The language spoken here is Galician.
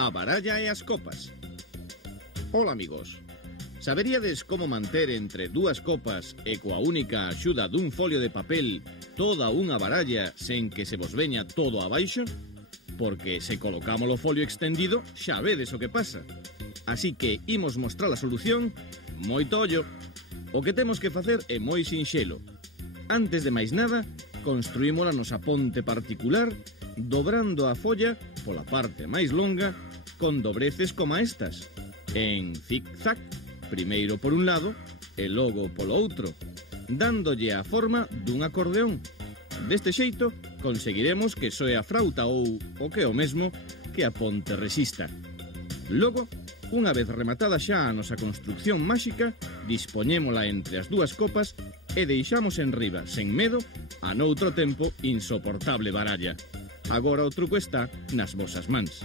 A baralla e as copas. Ola, amigos. Saberíades como manter entre dúas copas e coa única axuda dun folio de papel toda unha baralla sen que se vos veña todo abaixo? Porque se colocamos o folio extendido, xa vedes o que pasa. Así que imos mostrar a solución moito ollo. O que temos que facer é moi sinxelo. Antes de máis nada, construímos a nosa ponte particular dobrando a folla pola parte máis longa con dobreces como estas, en zig-zag, primeiro por un lado e logo polo outro, dándolle a forma dun acordeón. Deste xeito, conseguiremos que soe a frauta ou, o que é o mesmo, que a ponte resista. Logo, unha vez rematada xa a nosa construcción máxica, dispoñémola entre as dúas copas e deixamos enriba, sen medo, a noutro tempo insoportable baralla. Agora o truco está nas vosas mans.